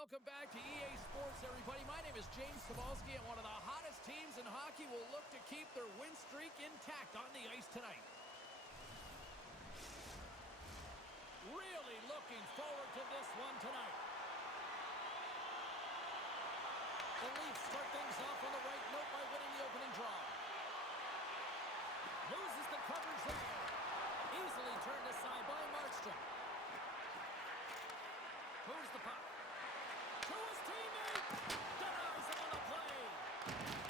welcome back to EA Sports, everybody. My name is James Cebulski, and one of the hottest teams in hockey will look to keep their win streak intact on the ice tonight. Really looking forward to this one tonight. The Leafs start things off on the right note by winning the opening draw. Loses the coverage there. Easily turned aside by Markstrom. Moves the puck. To his teammate. Denies him on the play.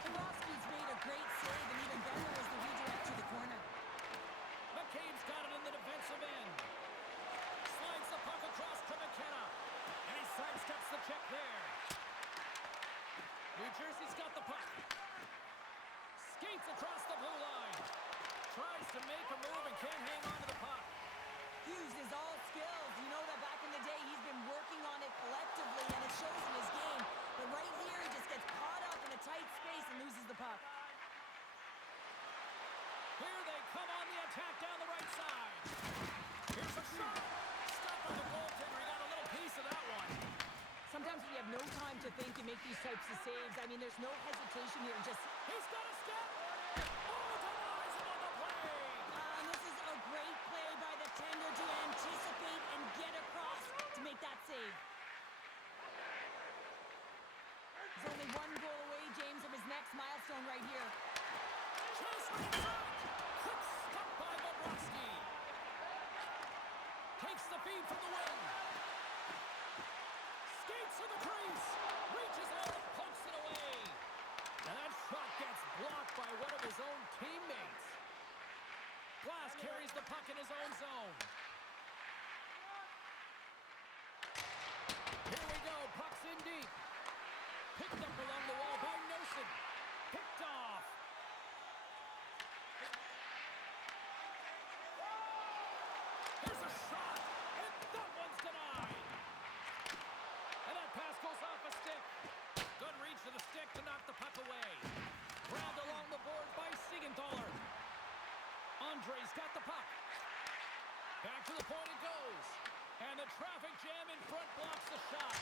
Broski's made a great save, and even better was the redirect to the corner. McCabe's got it in the defensive end. Slides the puck across to McKenna. And he sidesteps the check there. New Jersey's got the puck. Skates across the blue line. Tries to make a move and can't hang on to the puck. Used his all skills. You know that back in the day, he's been working on it collectively, and it shows in his game. But right here, he just gets caught up in a tight space and loses the puck. Here they come on the attack down the right side. Here's a shot. Stopped by the goaltender. He got a little piece of that one. Sometimes when you have no time to think and make these types of saves, I mean, there's no hesitation here. Just He's got a step. Oh, denies him on the play. and this is a great play by the tender to anticipate and get across to make that save. He's only one goal away, James, from his next milestone right here. Chase inside. Quick stop by Bobrovsky. Takes the feed from the wing. Skates to the crease. Reaches out and pokes it away. And that shot gets blocked by one of his own teammates. Glass carries the puck in his own zone. Here we go. Puck's in deep. Picked up along the wall by Nelson. Picked off. Here's a shot. And that one's denied. And that pass goes off a stick. Good reach to the stick to knock the puck away. Grabbed along the board by Siegenthaler. Andre's got the puck. Back to the point it goes. And the traffic jam in front blocks the shot.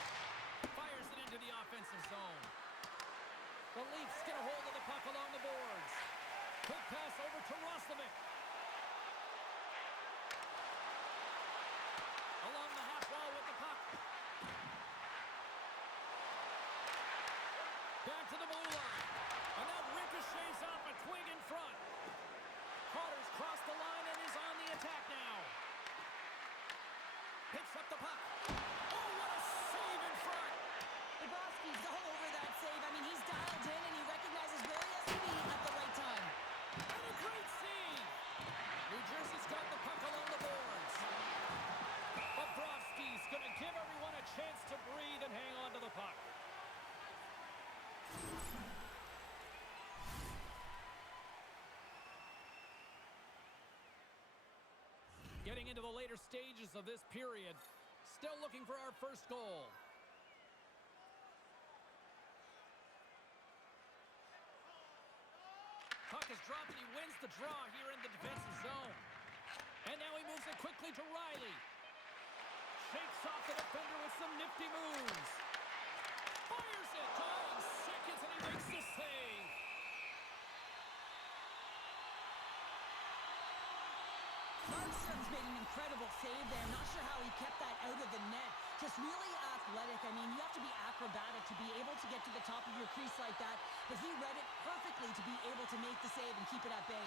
Fires it into the offensive zone. The Leafs get a hold of the puck along the boards. Quick pass over to Roslovic. Along the half wall with the puck. Back to the blue line. And that ricochets off a twig in front. Carter's crossed the line and is on the attack now. Picks up the puck. Oh, what a save in front. Broski's all over that save. I mean, he's dialed in and he recognizes where he has to be at the right time. And a great save. New Jersey's got the puck along the boards. Bobrovsky's going to give everyone a chance to breathe and hang on to the puck. Getting into the later stages of this period. Still looking for our first goal. Puck is dropped and he wins the draw here in the defensive zone. And now he moves it quickly to Riley. Shakes off the defender with some nifty moves. Fires it. Dying seconds and he makes the save. Markstrom's made an incredible save there. Not sure how he kept that out of the net. Just really athletic. I mean, you have to be acrobatic to be able to get to the top of your crease like that. But he read it perfectly to be able to make the save and keep it at bay.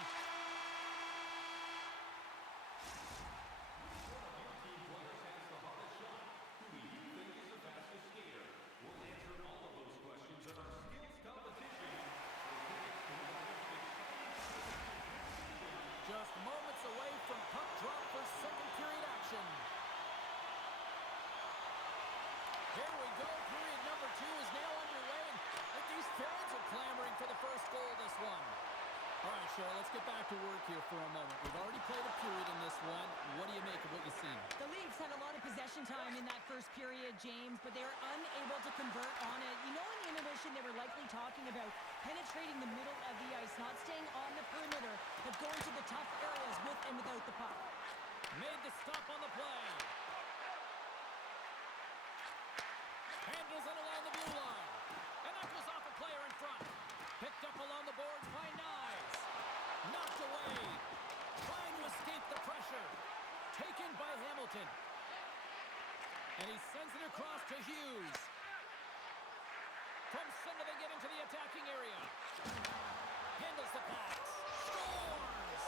Just moments away from puck drop for second period action. Here we go. Period number 2 is now underway. And these fans are clamoring for the first goal of this one. All right, Cheryl, let's get back to work here for a moment. We've already played a period in this one. What do you make of what you've seen? The Leafs had a lot of possession time in that first period, James, but they were unable to convert on it. You know, in the intermission, they were likely talking about penetrating the middle of the ice, not staying on the perimeter, but going to the tough areas with and without the puck. Made the stop on the play. Handles by Hamilton. And he sends it across to Hughes. From center, they get into the attacking area. Handles the pass. Scores!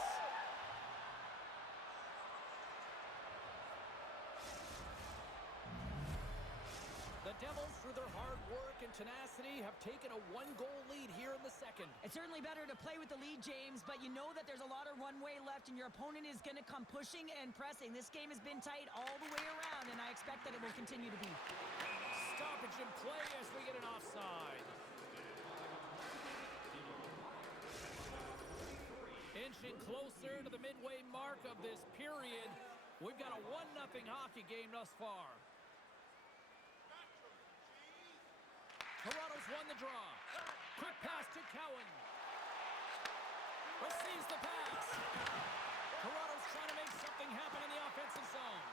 The Devils, through their hard work and tenacity, have taken a one-goal lead here in the second. It's certainly better to play with the lead, James, but you know that there's a lot of runway left, and your opponent is going to come pushing and pressing. This game has been tight all the way around, and I expect that it will continue to be. Stoppage in play as we get an offside. Inching closer to the midway mark of this period. We've got a 1-0 hockey game thus far. Toronto's won the draw. Quick pass to Cowan. Receives the pass. Toronto's trying to make something happen in the offensive zone.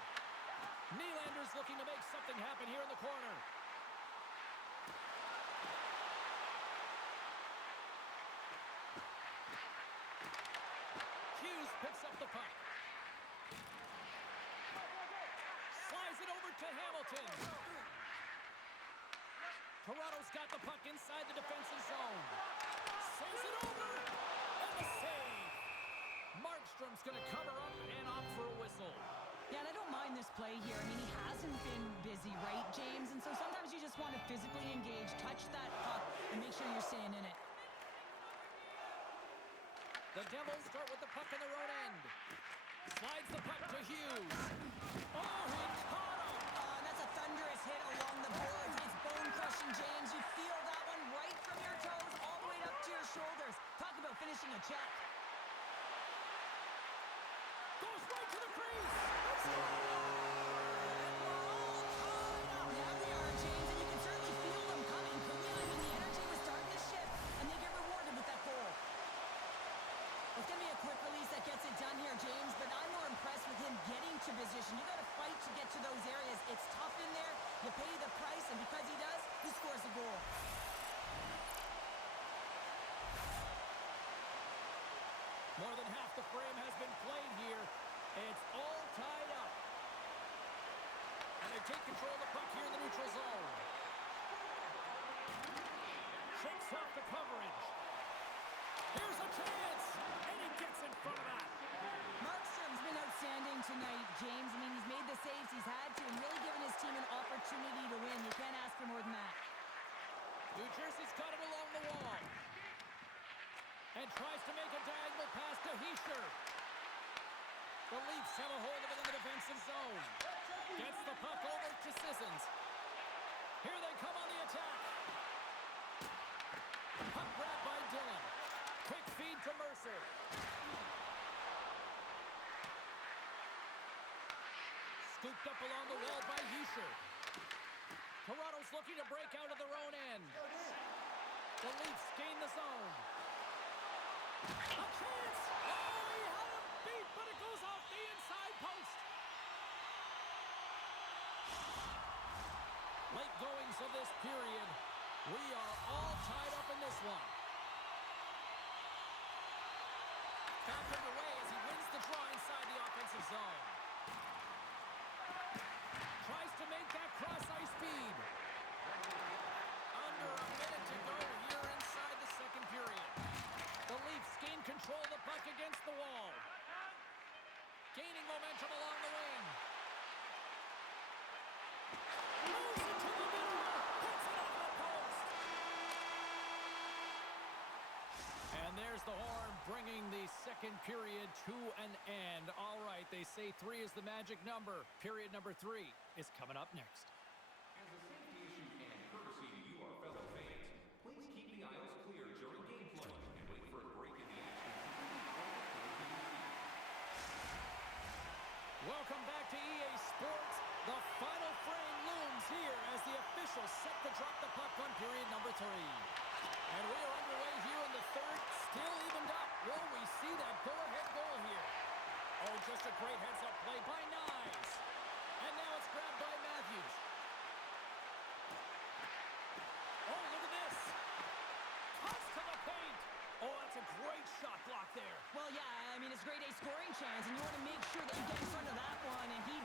Nylander's looking to make something happen here in the corner. Hughes picks up the puck. Slides it over to Hamilton. Toronto's got the puck inside the defensive zone. Sends it over. And the save. Markstrom's going to cover up and opt for a whistle. Yeah, and I don't mind this play here. I mean, he hasn't been busy, right, James? And so sometimes you just want to physically engage, touch that puck, and make sure you're staying in it. The Devils start with the puck in their own end. Slides the puck to Hughes. Oh, he caught him. And that's a thunderous hit along the boards. It's bone-crushing, James. You feel that one right from your toes all the way up to your shoulders. Talk about finishing a check. Goes right to the crease. Now they are, James, and you can certainly feel them coming. I mean, the energy was starting to shift, and they get rewarded with that goal. It's going to be a quick release that gets it done here, James, but I'm more impressed with him getting to position. You got to fight to get to those areas. It's tough in there. You pay the price, and because he does, he scores a goal. More than half the frame has been played here. It's all tied up. And they take control of the puck here in the neutral zone. Shakes off the coverage. Here's a chance. And he gets in front of that. Markstrom's been outstanding tonight, James. I mean, he's made the saves he's had to and really given his team an opportunity to win. You can't ask for more than that. New Jersey's got it along the wall. And tries to make a diagonal pass to Hischier. The Leafs have a hold of it in the defensive zone. Gets the puck over to Sissons. Here they come on the attack. Puck grab by Dillon. Quick feed to Mercer. Scooped up along the wall by Hischier. Toronto's looking to break out of their own end. The Leafs gain the zone. A chance! Oh, he had him beat, but it goes off the inside post. Late goings of this period. We are all tied up in this one. Back underway as he wins the draw inside the offensive zone. Tries to make that cross-ice speed. Under a minute to go here inside the second period. The Leafs gain control of the puck against the wall. Gaining momentum along the wing. Moves it to the middle. Puts it off the post. And there's the horn bringing the second period to an end. All right, they say 3 is the magic number. Period number 3 is coming up next. As a safety issue and courtesy to you, our fellow fans, please keep the aisles clear during gameplay and wait for a break in the action. Welcome back to EA Sports. The final frame looms here as the officials set to drop the puck on period number 3. And we are underway here in the third, still evened up. Will we see that go-ahead goal here? Oh, just a great heads-up play by Nyes. And now it's grabbed by Matthews. Oh, look at this. Cuts to the paint. Oh, that's a great shot block there. Well, yeah, I mean, it's a grade A scoring chance, and you want to make sure that you get in front of that one, and he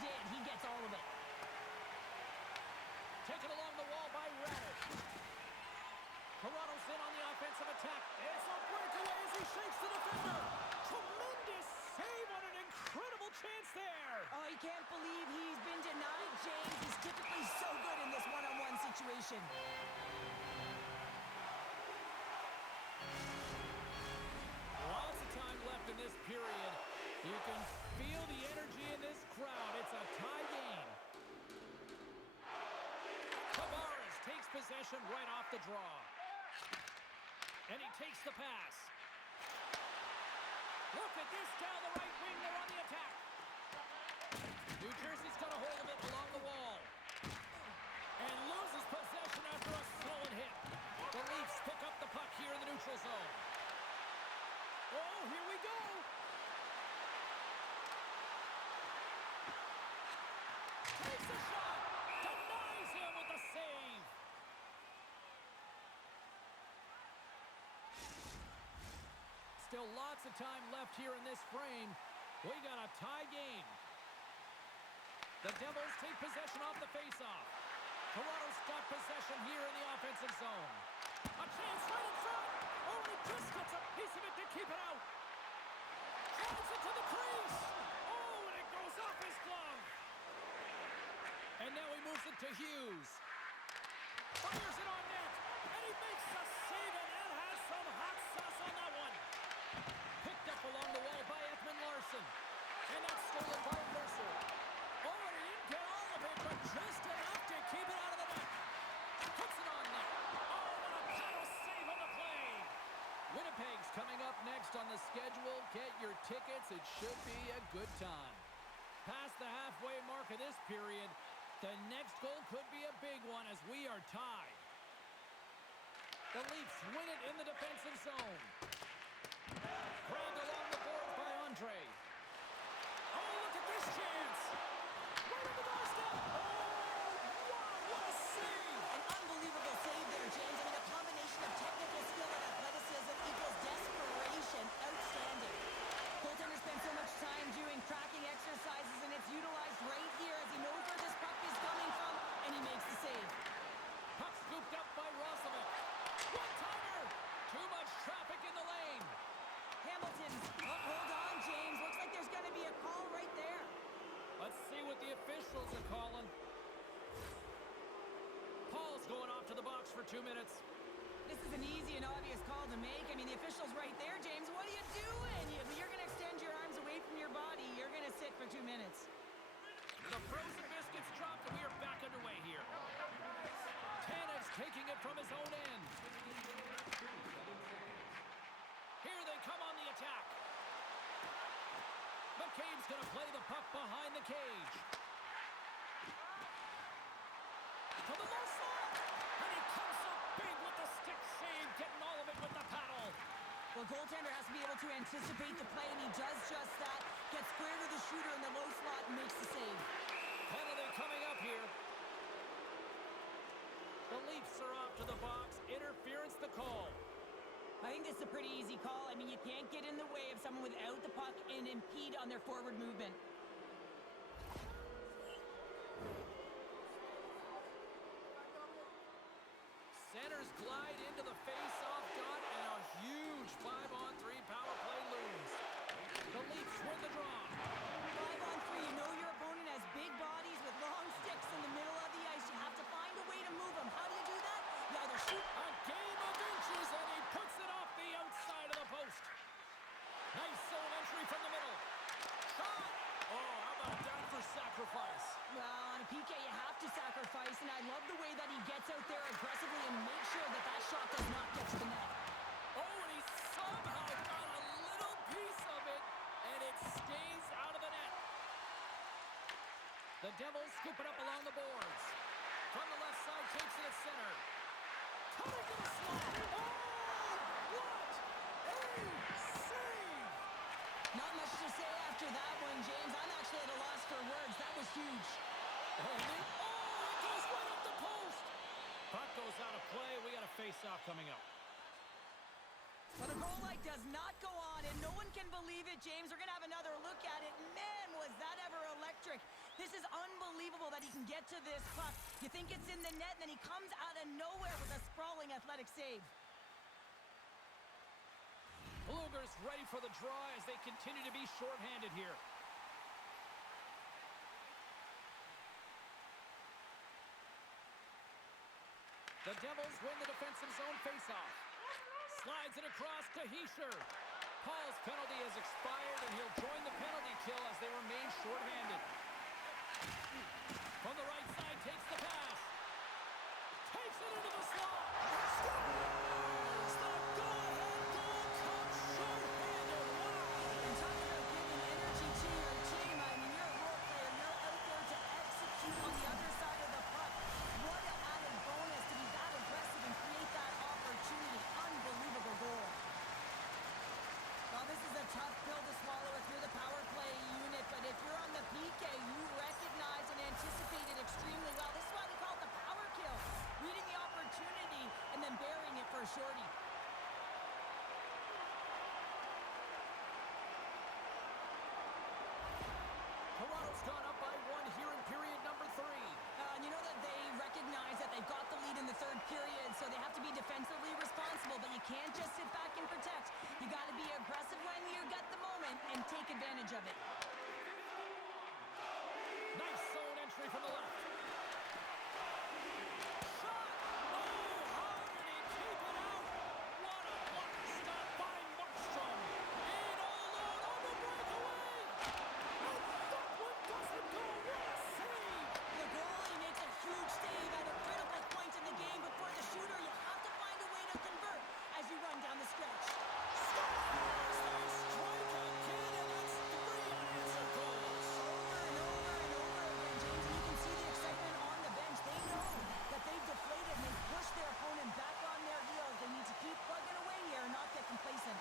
really can't believe he's been denied, James. He's typically so good in this one-on-one situation. Lots of time left in this period. You can feel the energy in this crowd. It's a tie game. Tavares takes possession right off the draw. And he takes the pass. Look at this down the right wing. They're on the attack. New Jersey's got a hold of it along the wall. And loses possession after a solid hit. The Leafs pick up the puck here in the neutral zone. Oh, here we go. Takes a shot. Denies him with the save. Still lots of time left here in this frame. We got a tie game. The Devils take possession off the faceoff. Toronto's got possession here in the offensive zone. A chance right in front. Oh, and he just gets a piece of it to keep it out. Drives it to the crease. Oh, and it goes off his glove. And now he moves it to Hughes. Fires it on net. And he makes the save, and that has some hot sauce on that one. Picked up along the wall by Ekman Larson. And that's stolen by Mercer. Oh, and he didn't get all of it, but just enough to keep it out of the net. Puts it on net. Oh, and a paddle save on the play. Winnipeg's coming up next on the schedule. Get your tickets. It should be a good time. Past the halfway mark of this period, the next goal could be a big one as we are tied. The Leafs win it in the defensive zone. Grabbed along the boards by Andre. Oh, look at this chance. Right on the doorstep. Oh, wow, what a save. An unbelievable save there, James. I mean, a combination of technical skill and athleticism equals desperation. Outstanding. Goaltender spends so much time doing tracking exercises, and it's utilized right here as he knows where this puck is coming from, and he makes the save. Puck scooped up by Roslovic. One-timer. Too much traffic in the lane. Hamilton's, hold on, James. Looks like there's going to be a call right there. Let's see what the officials are calling. Paul's going off to the box for 2 minutes. This is an easy and obvious call to make. I mean, the official's right there, James. What are you doing? You're going to extend your arms away from your body. You're going to sit for 2 minutes. The frozen biscuits dropped, and we are back underway here. Tanev's taking it from his own end. Here they come on the attack. McCabe's going to play the puck behind the cage. To the low slot. And he comes up big with the stick save, getting all of it with the paddle. Well, goaltender has to be able to anticipate the play, and he does just that. Gets square to the shooter in the low slot and makes the save. Penalty coming up here. The Leafs are off to the box. Interference the call. I think this is a pretty easy call. I mean, you can't get in the way of someone without the puck and impede on their forward movement. Centers glide into the face-off dot, and a huge 5-on-3 power play looms. The Leafs win the draw. 5-on-3, you know your opponent has big bodies with long sticks in the middle of the ice. You have to find a way to move them. How do you do that? You either shoot. A game of inches, and he puts it off the outside of the post. Nice zone entry from the middle. Shot! Oh, how about that for sacrifice? Well, on a PK, you have to sacrifice, and I love the way that he gets out there aggressively and makes sure that that shot does not get to the net. Oh, and he somehow got a little piece of it, and it stays out of the net. The Devils scoop it up along the boards. From the left side, takes it at center. Coming to the slot. Oh, what a save! Not much to say after that one, James. I'm actually at a loss for words. That was huge. And it goes right up the post. Puck goes out of play. We got a face-off coming up. But a goal like does not go on, and no one can believe it, James. We're going to have another look at it. Man, was that ever electric. This is unbelievable that he can get to this puck. You think it's in the net, and then he comes out of nowhere with a sprawling athletic save. Luger's ready for the draw as they continue to be shorthanded here. The Devils win the defensive zone faceoff. Slides it across to Heischer. Paul's penalty has expired, and he'll join the penalty kill as they remain shorthanded. From the right side, takes the pass. Takes it into the slot. Scores! The go-ahead goal comes shorthanded. Wow! And talk about giving energy to your team. I mean, you're a role player. You're out there to execute on the other side of the puck. What an added bonus to be that aggressive and create that opportunity. Unbelievable goal. Well, this is a tough pill to swallow if you're the power play unit, but if you're on the PK, you recognize and anticipate it extremely well. This is why we call it the power kill. Reading the opportunity and then burying it for a shorty. Toronto's gone up by 1 here in period number 3. And you know that they recognize that they've got the lead in the third period, so they have to be defensively responsible, but you can't just sit back and protect. You got to be aggressive when you get the moment and take advantage of it. Nice zone entry from the left. Shot! Oh, how did he keep it out? What a block stop by Markstrom. And all out on the breakaway. And that one doesn't go. What a save! The goalie makes a huge save at a critical point in the game, but for the shooter, you have to find a way to convert as you run down the stretch. Scores! They strike again, and it's 3 unanswered goals. Over and over and over again, James, and you can see the excitement on the bench. They know that they've deflated and they've pushed their opponent back on their heels. They need to keep plugging away here and not get complacent.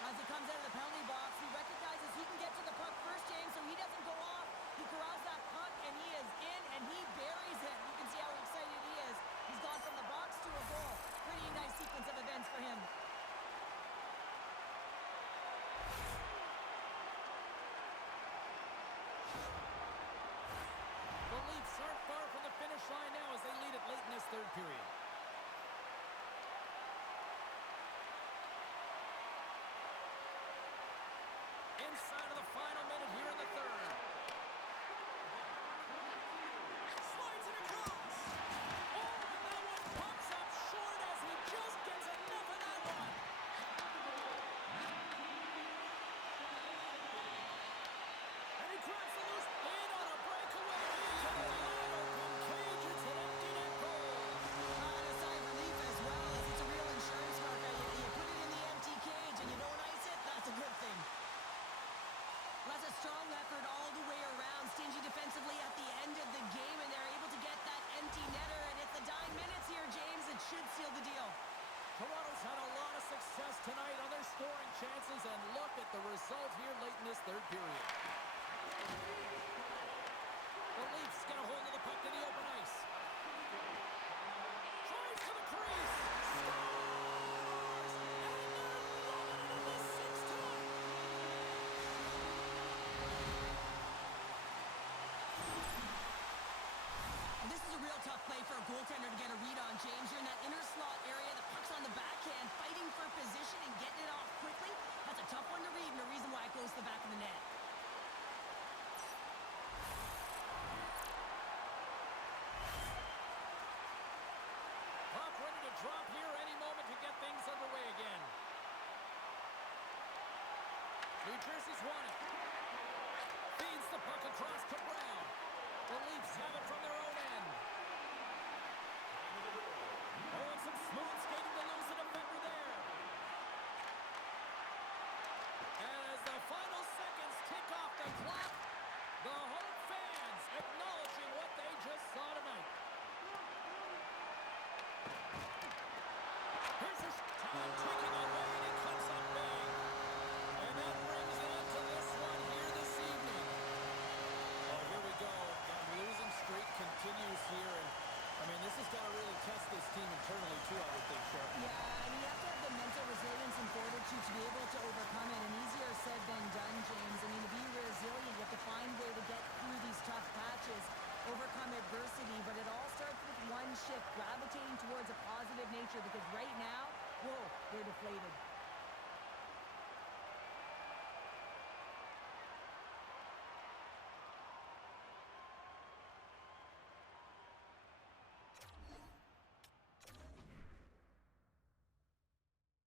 As he comes out of the penalty box, he recognizes he can get to the puck first, James, so he doesn't go off. He corrals that puck, and he is in, and he buries it. You can see how excited he is. He's gone from the box to a goal. Pretty nice sequence of events for him. The Leafs aren't far from the finish line now as they lead it late in this third period. Inside of the final minute here in the third. Slides it across. Oh, and that one pops up short as he just gets enough of that one. And he grabs the loose in on a breakaway into the wide open cage. It's an empty net goal. A sigh of relief as well, as it's a real insurance marker. You put it in the empty cage and you don't ice it, that's a good thing. That's a strong effort all the way around. Stingy defensively at the end of the game, and they're able to get that empty netter. And it's the dying minutes here, James. It should seal the deal. Toronto's had a lot of success tonight on their scoring chances, and look at the result here late in this third period. The Leafs get a hold of the puck in the open ice. Drives to the crease. Scores! And they're running it the sixth time. This is a real tough play for a goaltender to get a read on, James. You're in that inner slot area. The puck's on the backhand, fighting for position and getting it off quickly. That's a tough one to read, and the reason why it goes to the back of the net. Puck ready to drop here any moment to get things underway again. New Jersey's won it. Feeds the puck across to Brown. The Leafs have it from their own end. Oh, and some smooth skating to lose the defender there. And as the final seconds tick off the clock, the home fans acknowledging what they just saw tonight. Here's a time ticking away, and it comes up big. And that brings it up to this one here this evening. Oh, here we go. The losing streak continues here, and I mean, this has got to really test this team internally, too, I would think, Sheriff. Yeah, and you have to have the mental resilience and fortitude to be able to overcome it. And easier said than done, James. I mean, to be resilient, you have to find a way to get through these tough patches, overcome adversity. But it all starts with one shift, gravitating towards a positive nature, because right now, whoa, they're deflated.